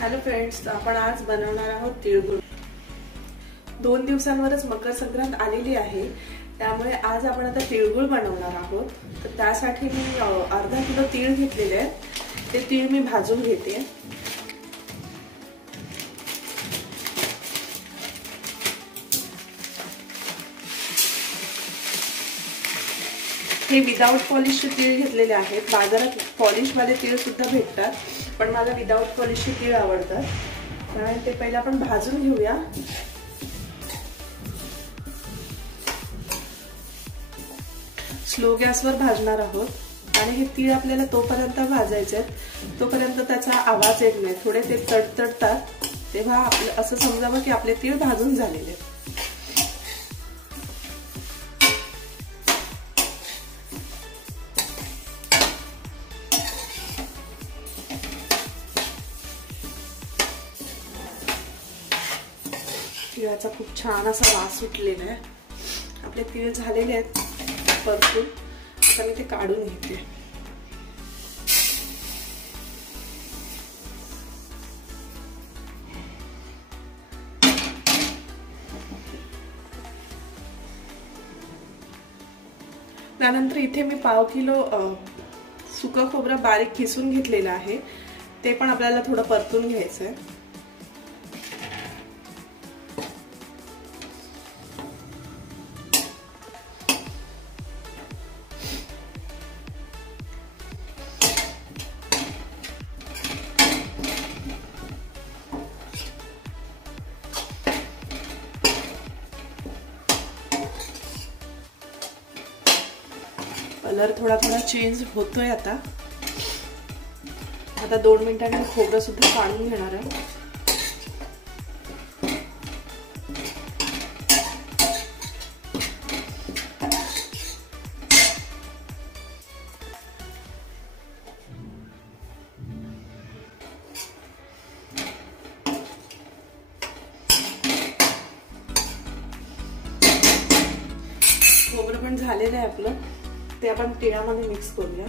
Hello friends, आपण आज बनवणार आहोत तिळगुळ। 2 दिवसांवरच मकर संक्रांत आलेली आहे, त्यामुळे आज आपण आता तिळगुळ बनवणार आहोत। तर त्यासाठी मी अर्धा किलो तीळ घेतलेले आहेत। ते तीळ मी भाजून घेते। हे विदाउट पॉलिशचे तीळ घेतलेले आहेत। बाजारात पॉलिश वाले तीळ सुद्धा भेटतात, पण मला विदाउट पॉलिशचे तीळ आवडतात, त्यामुळे ते पहिला आपण भाजून घेऊया। स्लो गॅसवर भाजणार आहोत आणि हे तीळ आपल्याला तोपर्यंत भाजायचे आहेत तोपर्यंत त्याचा आवाज येत नाही। थोडे ते तडतडतात तेव्हा असं समजावं की आपले तीळ भाजून झालेले आहेत। तिळाचा खूप छान असा वास सुटलेला आहे। आपले तीळ झालेले आहेत परतून। आता मी ते काढून घेते। त्यानंतर इथे मी पाव किलो सुकं खोबरं बारीक किसून घेतलेलं आहे, ते पण आपल्याला थोडं परतून घ्यायचं आहे। कलर थोडा थोडा चेंज होतोय। आता 2 मिनिटांनी खोबरं सुद्धा काढून घेणार आहे। खोबरं पण झालेलं आहे आपलं, ते आपण तिळामध्ये मिक्स करूया।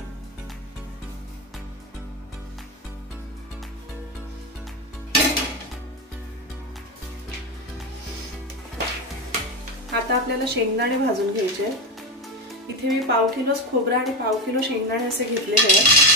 आता आपल्याला शेंगदाणे भाजून घ्यायचे आहेत। इथे मी पाव किलोच खोबरं आणि पाव किलो शेंगदाणे असे घेतलेले आहेत।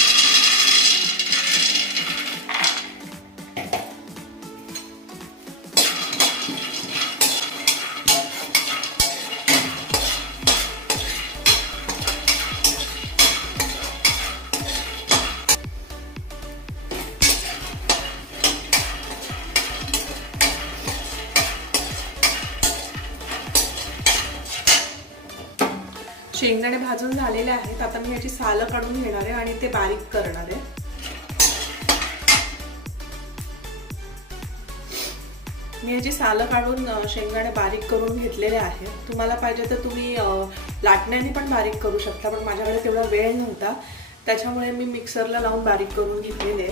शेंगदाणे भाजून झालेले आहेत। आता मी याची सालं काढून घेणार आहे आणि ते बारीक करणार आहे। मी याची सालं काढून शेंगदाणे बारीक करून घेतलेले आहेत। तुम्हाला पाहिजे तर तुम्ही लाटण्याने पण बारीक करू शकता, पण माझ्याकडे तेवढा वेळ नव्हता, त्याच्यामुळे मी मिक्सरला लावून बारीक करून घेतलेले।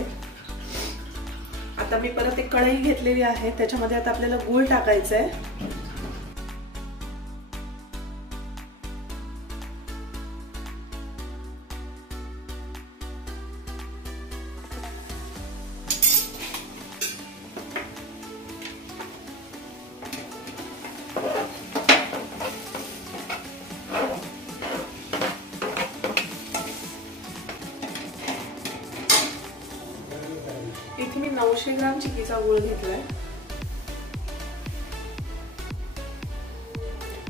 आता मी परत एक कढई घेतलेली आहे, त्याच्यामध्ये आता आपल्याला गूळ टाकायचा आहे। इथे मी 900 ग्राम चिकीचा गूळ घेतलाय।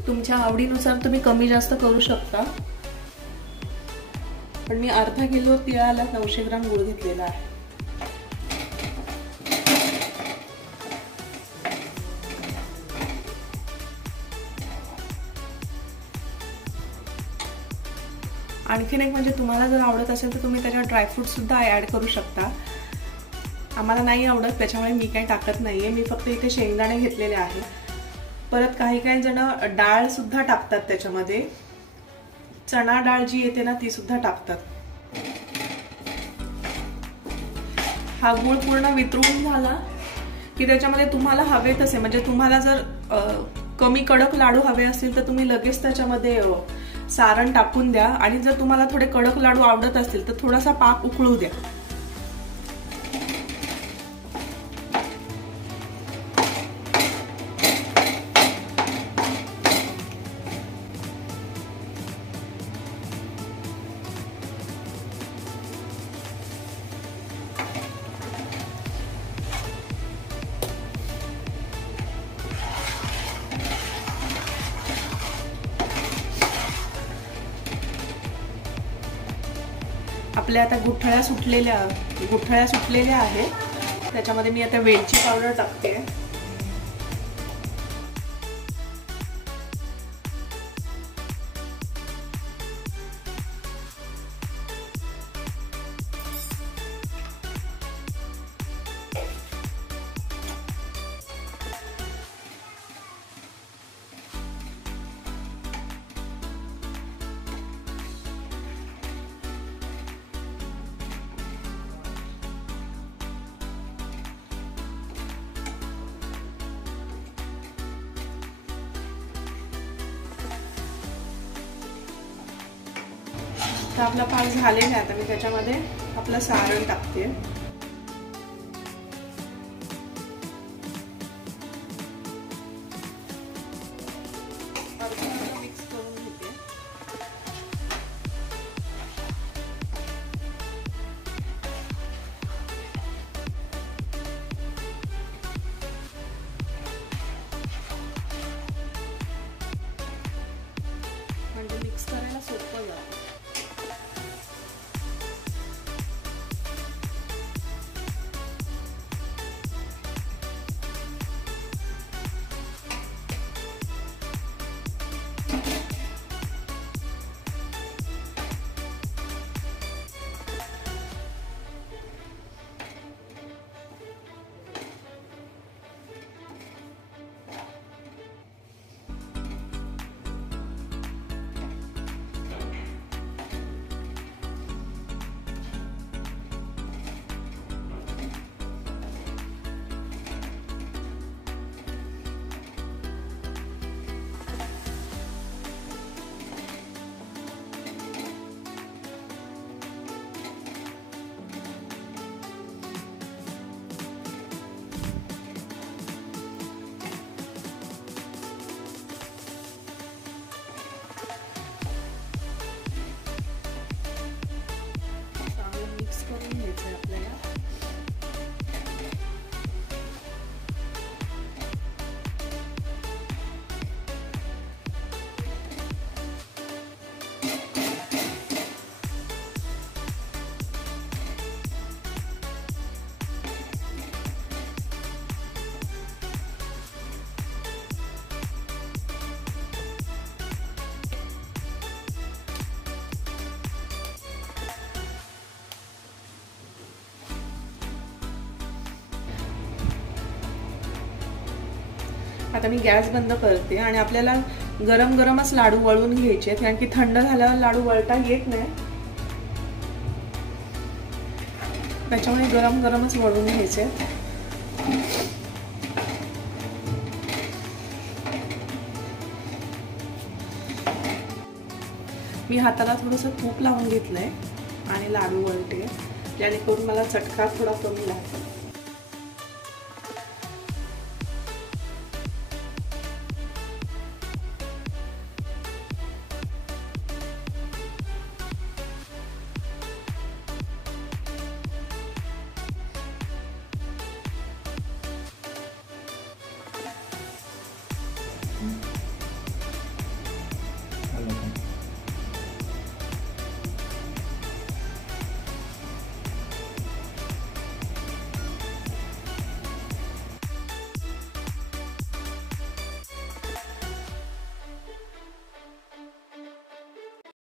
तुमच्या आवडीनुसार तुम्ही कमी जास्त करू शकता, पण मी अर्धा किलो तिळाला 900 ग्राम गूळ घेतलेला आहे। आणखीन एक म्हणजे तुम्हाला जर आवडत असेल तर तुम्ही त्याच्यात ड्रायफ्रूट सुद्धा ऍड करू शकता। आम्हाला नाही आवडत, त्याच्यामुळे मी काही टाकत नाहीये। मी फक्त इथे शेंगदाणे घेतलेले आहे। परत काही जण डाळ सुद्धा टाकतात त्याच्यामध्ये, चणा डाळ जी येते ना ती सुद्धा टाकतात। हा गूळ पूर्ण वितळून झाला की त्याच्यामध्ये तुम्हाला हवे तसे, म्हणजे तुम्हाला जर कमी कडक लाडू हवे असतील तर तुम्ही लगेच त्याच्यामध्ये सारण टाकून द्या, आणि जर तुम्हाला थोडे कडक लाडू आवडत असतील तर थोडासा पाक उकळू द्या। आपल्या आता गुठळ्या सुटलेल्या आहेत। त्याच्यामध्ये मी आता वेलची पावडर टाकते। तर आपला पाक झालेला आहे। आता मी त्याच्यामध्ये आपलं सारण टाकते। मिक्स करून घेते। म्हणजे मिक्स करायला सोपं जातं। आता मी गॅस बंद करते आणि आपल्याला गरम गरमच लाडू वळून घ्यायचे, कारण की थंड झाल्यावर लाडू वळता येत नाही, त्याच्यामुळे गरम गरमच वळून घ्यायचे। मी हाताला थोडंसं तूप लावून घेतलंय आणि लाडू वळते, जेणेकरून मला चटका थोडा कमी लागतो।